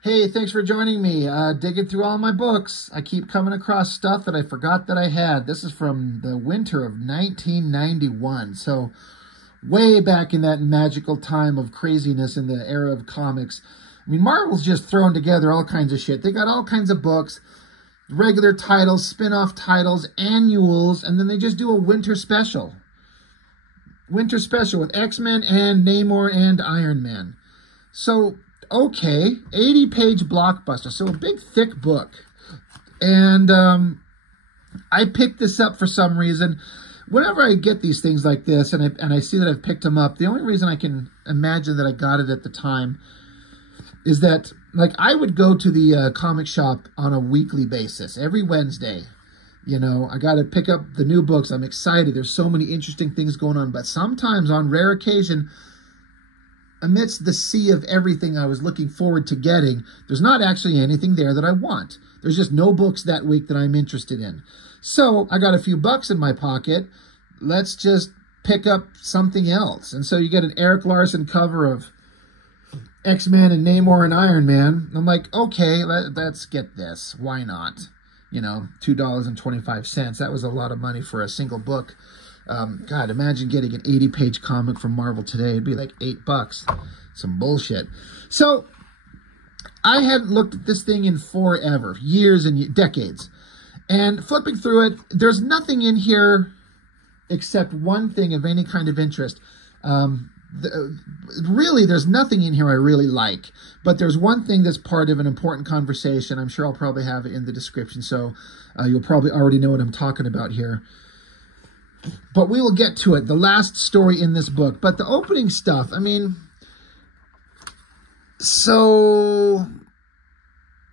Hey, thanks for joining me. Digging through all my books. I keep coming across stuff that I forgot that I had. This is from the winter of 1991. So way back in that magical time of craziness in the era of comics. I mean, Marvel's just throwing together all kinds of shit. They got all kinds of books, regular titles, spin-off titles, annuals, and then they just do a winter special. Winter special with X-Men and Namor and Iron Man. So, okay, 80-page blockbuster. So a big, thick book. And I picked this up for some reason. Whenever I get these things like this and I see that I've picked them up, the only reason I can imagine that I got it at the time is that, like, I would go to the comic shop on a weekly basis, every Wednesday. You know, I got to pick up the new books. I'm excited. There's so many interesting things going on. But sometimes, on rare occasion, amidst the sea of everything I was looking forward to getting, there's not actually anything there that I want. There's just no books that week that I'm interested in. So I got a few bucks in my pocket. Let's just pick up something else. And so you get an Eric Larson cover of X-Men and Namor and Iron Man. I'm like, okay, let's get this. Why not? You know, $2.25. That was a lot of money for a single book. God, imagine getting an 80-page comic from Marvel today. It'd be like $8. Some bullshit. So, I hadn't looked at this thing in forever. Years and decades. And flipping through it, there's nothing in here except one thing of any kind of interest. Really, there's nothing in here I really like. But there's one thing that's part of an important conversation. I'm sure I'll probably have it in the description, so you'll probably already know what I'm talking about here. But we will get to it, the last story in this book. But the opening stuff, I mean, so,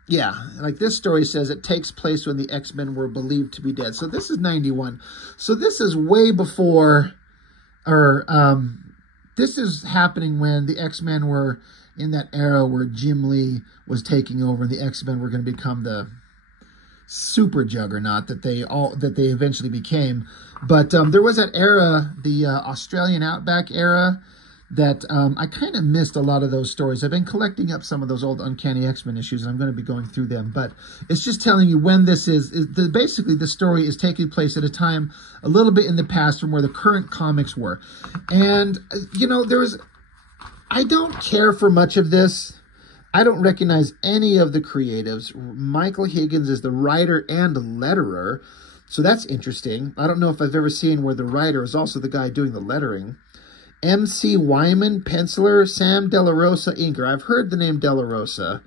yeah, like this story says it takes place when the X-Men were believed to be dead. So this is 91. So this is way before, or this is happening when the X-Men were in that era where Jim Lee was taking over and the X-Men were going to become the super juggernaut that they eventually became. But there was that era, the Australian Outback era, that I kind of missed a lot of those stories. I've been collecting up some of those old Uncanny X-Men issues, and I'm going to be going through them. But it's just telling you when this is basically the story is taking place at a time a little bit in the past from where the current comics were. And, you know, I don't care for much of this. I don't recognize any of the creatives. Michael Higgins is the writer and letterer, so that's interesting. I don't know if I've ever seen where the writer is also the guy doing the lettering. M.C. Wyman, penciler, Sam De La Rosa, inker. I've heard the name De La Rosa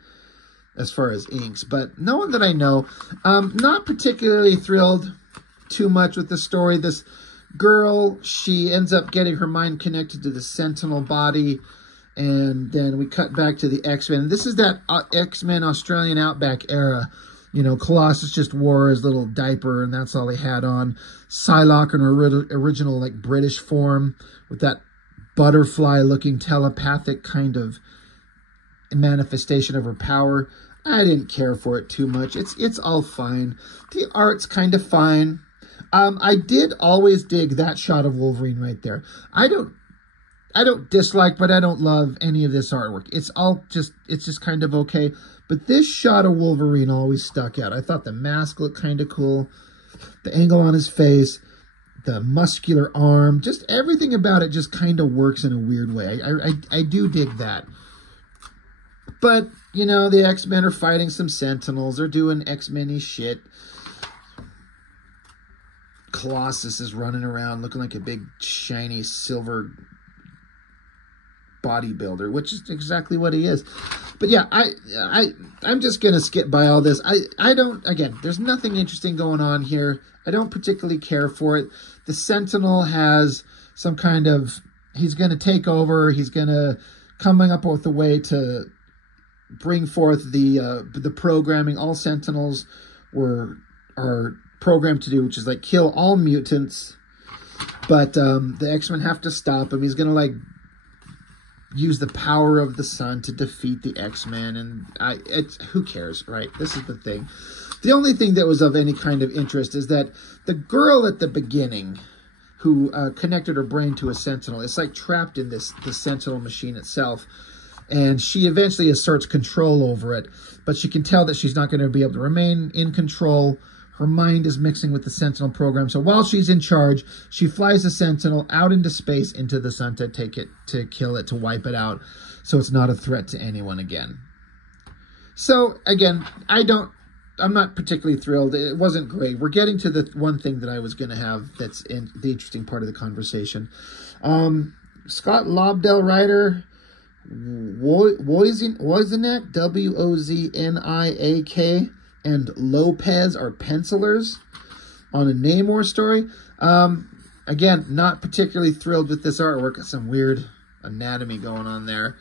as far as inks, but no one that I know. Not particularly thrilled too much with the story. This girl, she ends up getting her mind connected to the Sentinel body, and then we cut back to the X-Men. This is that X-Men Australian Outback era. You know, Colossus just wore his little diaper, and that's all he had on. Psylocke in her original, like, British form with that butterfly-looking telepathic kind of manifestation of her power. I didn't care for it too much. It's all fine. The art's kind of fine. I did always dig that shot of Wolverine right there. I don't dislike, but I don't love any of this artwork. It's just kind of okay. But this shot of Wolverine always stuck out. I thought the mask looked kind of cool. The angle on his face, the muscular arm, just everything about it just kind of works in a weird way. I do dig that. But, you know, the X-Men are fighting some Sentinels. They're doing X-Men-y shit. Colossus is running around looking like a big, shiny, silver bodybuilder, which is exactly what he is. But yeah, I'm just gonna skip by all this. I don't, again, there's nothing interesting going on here. I don't particularly care for it. The Sentinel has some kind of, he's gonna take over. He's gonna coming up with a way to bring forth the programming all Sentinels are programmed to do, which is like kill all mutants. But the X-Men have to stop him. He's gonna like use the power of the sun to defeat the X-Men, and who cares, right? This is the thing. The only thing that was of any kind of interest is that the girl at the beginning who connected her brain to a Sentinel, it's like trapped in the Sentinel machine itself. And she eventually asserts control over it, but she can tell that she's not going to be able to remain in control. Her mind is mixing with the Sentinel program. So while she's in charge, she flies the Sentinel out into space, into the sun, to take it, to kill it, to wipe it out, so it's not a threat to anyone again. So again, I'm not particularly thrilled. It wasn't great. We're getting to the one thing that I was going to have that's in the interesting part of the conversation. Scott Lobdell writer, Wozniak, W-O-Z-N-I-A-K, and Lopez are pencilers on a Namor story. Again, not particularly thrilled with this artwork. Some weird anatomy going on there.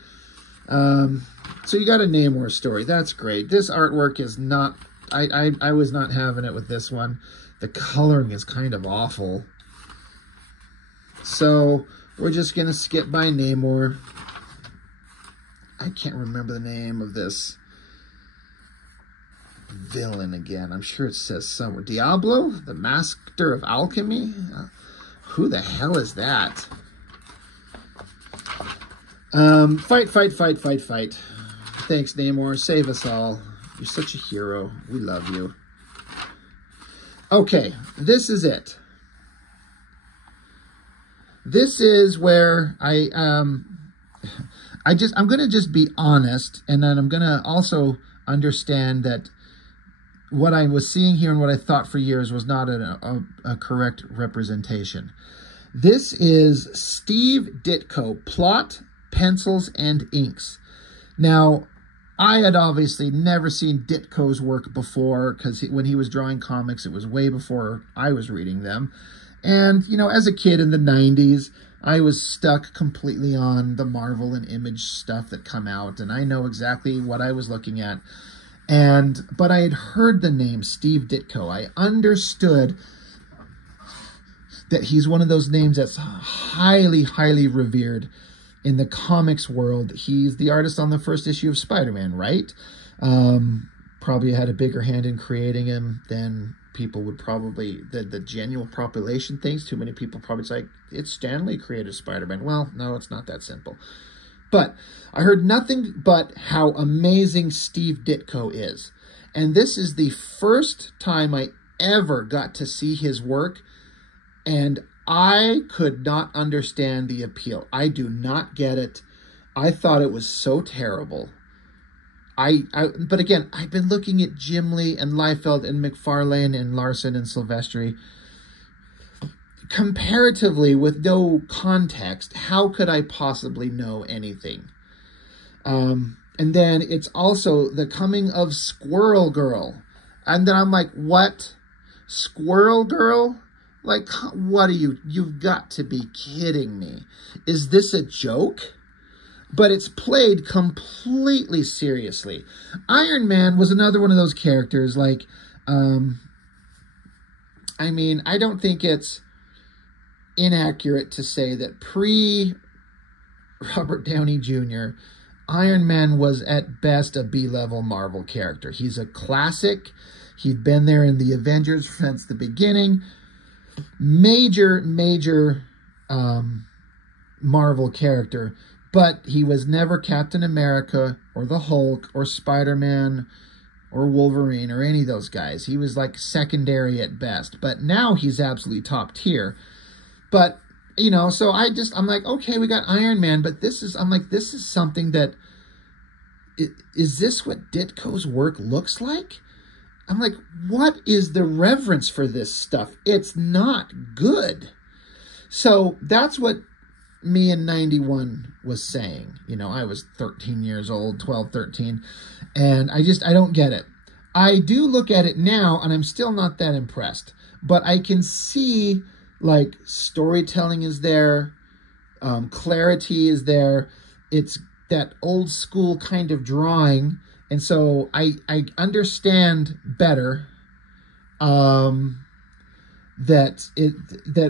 So you got a Namor story. That's great. This artwork is not... I was not having it with this one. The coloring is kind of awful. So we're just going to skip by Namor. I can't remember the name of this villain again. I'm sure it says somewhere. Diablo? The Master of Alchemy? Who the hell is that? Fight. Thanks, Namor. Save us all. You're such a hero. We love you. Okay, this is it. This is where I'm going to just be honest, and then I'm going to also understand that what I was seeing here and what I thought for years was not a correct representation. This is Steve Ditko, Plot, Pencils, and Inks. Now, I had obviously never seen Ditko's work before, because when he was drawing comics, it was way before I was reading them. And, you know, as a kid in the 90s, I was stuck completely on the Marvel and Image stuff that come out, and I know exactly what I was looking at. But I had heard the name Steve Ditko. I understood that he's one of those names that's highly, highly revered in the comics world. He's the artist on the first issue of Spider-Man, right? Probably had a bigger hand in creating him than people would probably, the general population thinks. Too many people probably say, it's Stan Lee created Spider-Man. Well, no, it's not that simple. But I heard nothing but how amazing Steve Ditko is. And this is the first time I ever got to see his work, and I could not understand the appeal. I do not get it. I thought it was so terrible. But again, I've been looking at Jim Lee and Liefeld and McFarlane and Larson and Silvestri. Comparatively, with no context, how could I possibly know anything? And then it's also the coming of Squirrel Girl. And then I'm like, what? Squirrel Girl? Like, what are you? You've got to be kidding me. Is this a joke? But it's played completely seriously. Iron Man was another one of those characters, like, I mean, I don't think it's inaccurate to say that pre-Robert Downey Jr., Iron Man was at best a B-level Marvel character. He's a classic. He'd been there in the Avengers since the beginning. Major Marvel character, but he was never Captain America or the Hulk or Spider-Man or Wolverine or any of those guys. He was like secondary at best, but now he's absolutely top tier. But, you know, so I'm like, okay, we got Iron Man, but this is something that, is this what Ditko's work looks like? I'm like, what is the reverence for this stuff? It's not good. So that's what me in 91 was saying. You know, I was 13 years old, 12, 13, and I don't get it. I do look at it now, and I'm still not that impressed. But I can see, like, storytelling is there, clarity is there. It's that old school kind of drawing, and so I understand better that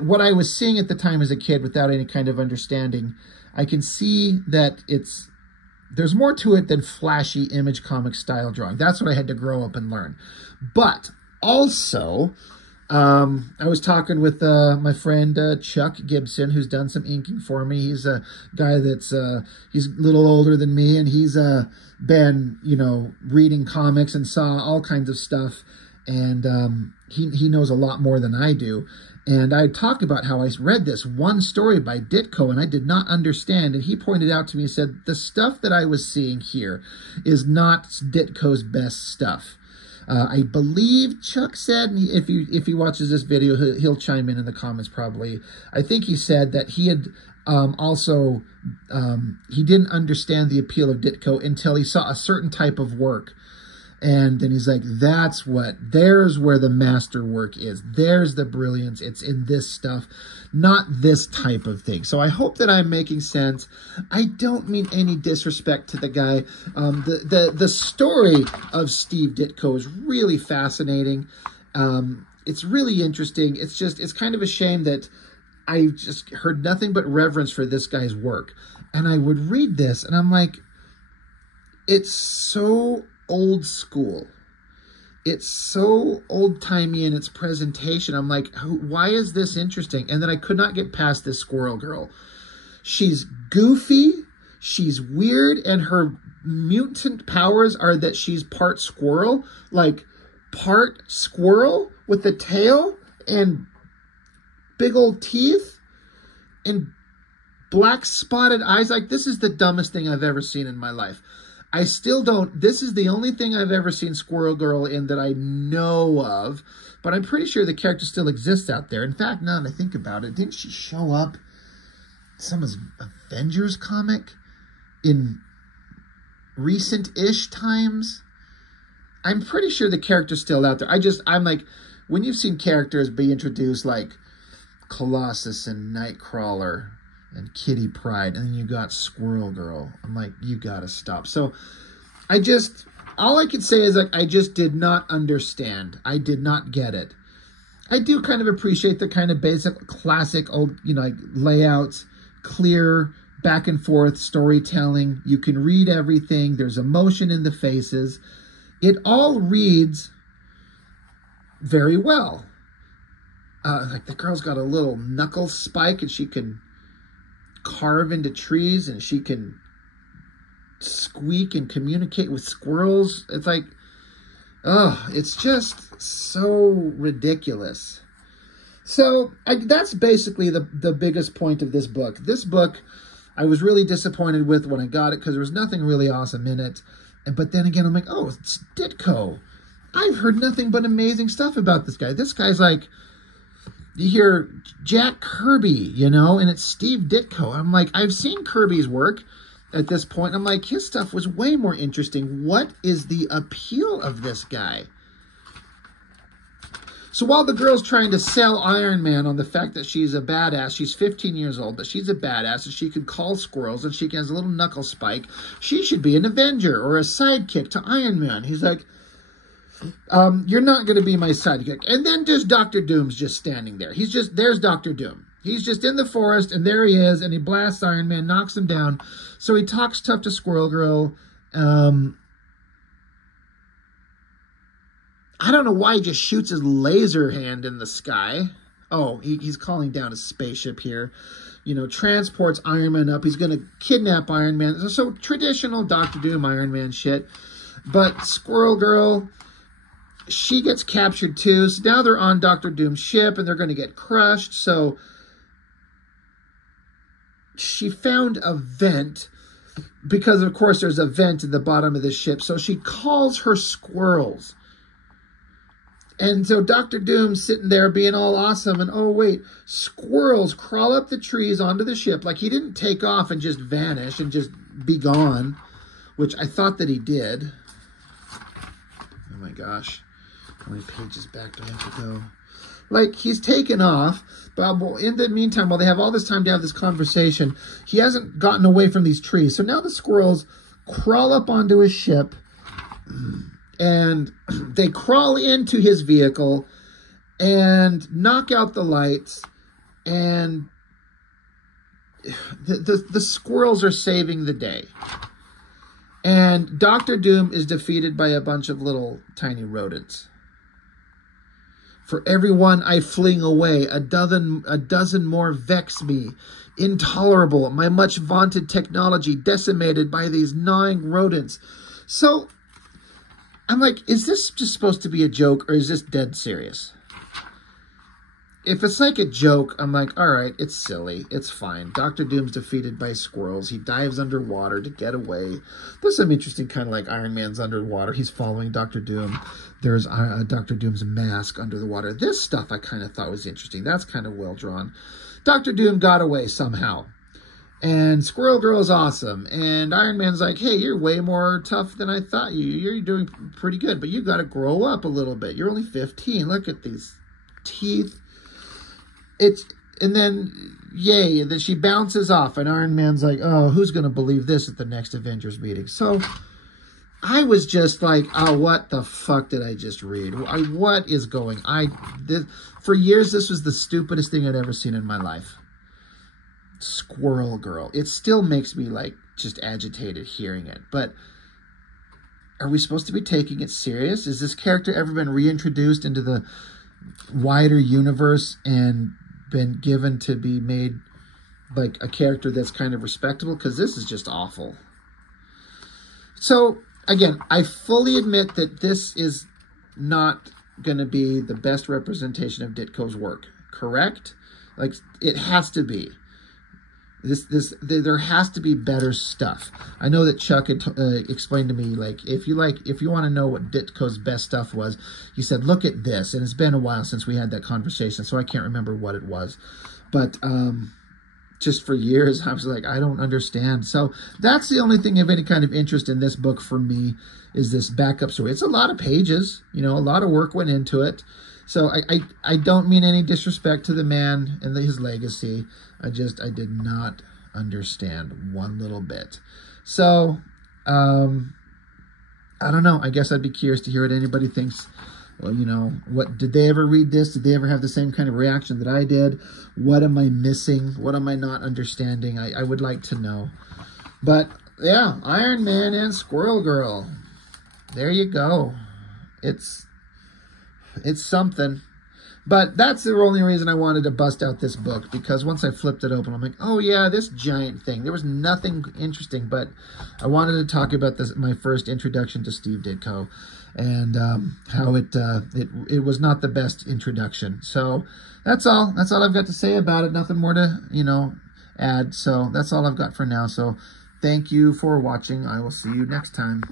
what I was seeing at the time as a kid without any kind of understanding. I can see that there's more to it than flashy Image comic style drawing. That's what I had to grow up and learn. But also, I was talking with my friend Chuck Gibson, who's done some inking for me. He's a guy that's he's a little older than me, and he's been, you know, reading comics and saw all kinds of stuff, and he knows a lot more than I do. And I talked about how I read this one story by Ditko, and I did not understand. And he pointed out to me, he said, the stuff that I was seeing here is not Ditko's best stuff. I believe Chuck said, if he watches this video, he'll chime in the comments probably. I think he said that he had also, he didn't understand the appeal of Ditko until he saw a certain type of work. And then he's like, there's where the masterwork is. There's the brilliance. It's in this stuff, not this type of thing. So I hope that I'm making sense. I don't mean any disrespect to the guy. The story of Steve Ditko is really fascinating. It's really interesting. It's kind of a shame that I just heard nothing but reverence for this guy's work. And I would read this and I'm like, it's so old school. It's so old-timey in its presentation. I'm like, why is this interesting? And then I could not get past this Squirrel Girl. She's goofy, she's weird, and her mutant powers are that she's part squirrel, like part squirrel with the tail and big old teeth and black spotted eyes. Like, this is the dumbest thing I've ever seen in my life. I still don't, this is the only thing I've ever seen Squirrel Girl in that I know of, but I'm pretty sure the character still exists out there. In fact, now that I think about it, didn't she show up in someone's Avengers comic in recent-ish times? I'm pretty sure the character's still out there. I'm like, when you've seen characters be introduced like Colossus and Nightcrawler and Kitty Pryde, and then you got Squirrel Girl, I'm like, you gotta stop. So all I can say is, like, I just did not understand. I did not get it. I do kind of appreciate the kind of basic classic old, you know, like layouts, clear back and forth storytelling. You can read everything. There's emotion in the faces. It all reads very well. Like, the girl's got a little knuckle spike and she can carve into trees and she can squeak and communicate with squirrels. It's like, oh, it's just so ridiculous. So that's basically the biggest point of this book. This book I was really disappointed with when I got it because there was nothing really awesome in it. But then again, I'm like, oh, it's Ditko. I've heard nothing but amazing stuff about this guy. This guy's like, you hear Jack Kirby, you know, and it's Steve Ditko. I'm like, I've seen Kirby's work at this point. I'm like, his stuff was way more interesting. What is the appeal of this guy? So while the girl's trying to sell Iron Man on the fact that she's a badass, she's 15 years old, but she's a badass, and she can call squirrels, and she has a little knuckle spike, she should be an Avenger or a sidekick to Iron Man. He's like, you're not going to be my sidekick. And then just Dr. Doom's just standing there. There's Dr. Doom. He's just in the forest, and there he is, and he blasts Iron Man, knocks him down. So he talks tough to Squirrel Girl. I don't know why he just shoots his laser hand in the sky. Oh, he's calling down a spaceship here. You know, transports Iron Man up. He's going to kidnap Iron Man. So traditional Dr. Doom Iron Man shit. But Squirrel Girl, she gets captured too. So now they're on Dr. Doom's ship and they're going to get crushed. So she found a vent because, of course, there's a vent in the bottom of the ship. So she calls her squirrels. And so Dr. Doom's sitting there being all awesome. And, oh, wait, squirrels crawl up the trees onto the ship. Like, he didn't take off and just vanish and just be gone, which I thought that he did. Oh, my gosh. How many pages back do I have to go? Like, he's taken off. But in the meantime, while they have all this time to have this conversation, he hasn't gotten away from these trees. So now the squirrels crawl up onto his ship. And they crawl into his vehicle and knock out the lights. And the squirrels are saving the day. And Dr. Doom is defeated by a bunch of little tiny rodents. For every one I fling away, a dozen more vex me. Intolerable, my much vaunted technology decimated by these gnawing rodents. So I'm like, is this just supposed to be a joke or is this dead serious? If it's like a joke, I'm like, all right, it's silly. It's fine. Dr. Doom's defeated by squirrels. He dives underwater to get away. There's some interesting kind of like Iron Man's underwater. He's following Dr. Doom. There's Dr. Doom's mask under the water. This stuff I kind of thought was interesting. That's kind of well drawn. Dr. Doom got away somehow. And Squirrel Girl is awesome. And Iron Man's like, hey, you're way more tough than I thought you. You're doing pretty good, but you got to grow up a little bit. You're only 15. Look at these teeth. And then, yay, and then she bounces off, and Iron Man's like, oh, who's going to believe this at the next Avengers meeting? So I was just like, oh, what the fuck did I just read? What is going on? For years, this was the stupidest thing I'd ever seen in my life. Squirrel Girl. It still makes me, like, just agitated hearing it. But are we supposed to be taking it serious? Has this character ever been reintroduced into the wider universe and been given to be made like a character that's kind of respectable? Because this is just awful. So again, I fully admit that this is not going to be the best representation of Ditko's work, correct? Like, it has to be. There has to be better stuff. I know that Chuck had explained to me, like, if you want to know what Ditko's best stuff was, he said, look at this. And it's been a while since we had that conversation, so I can't remember what it was. But just for years, I was like, I don't understand. So that's the only thing of any kind of interest in this book for me, is this backup story. It's a lot of pages, you know, a lot of work went into it. So I don't mean any disrespect to the man and his legacy. I did not understand one little bit. So, I don't know. I guess I'd be curious to hear what anybody thinks. Well, you know, did they ever read this? Did they ever have the same kind of reaction that I did? What am I missing? What am I not understanding? I would like to know. But yeah, Iron Man and Squirrel Girl. There you go. It's something. But that's the only reason I wanted to bust out this book, because once I flipped it open, I'm like, oh yeah, this giant thing. There was nothing interesting, but I wanted to talk about my first introduction to Steve Ditko, and how it was not the best introduction. So that's all. That's all I've got to say about it. Nothing more to, you know, add. So that's all I've got for now. So thank you for watching. I will see you next time.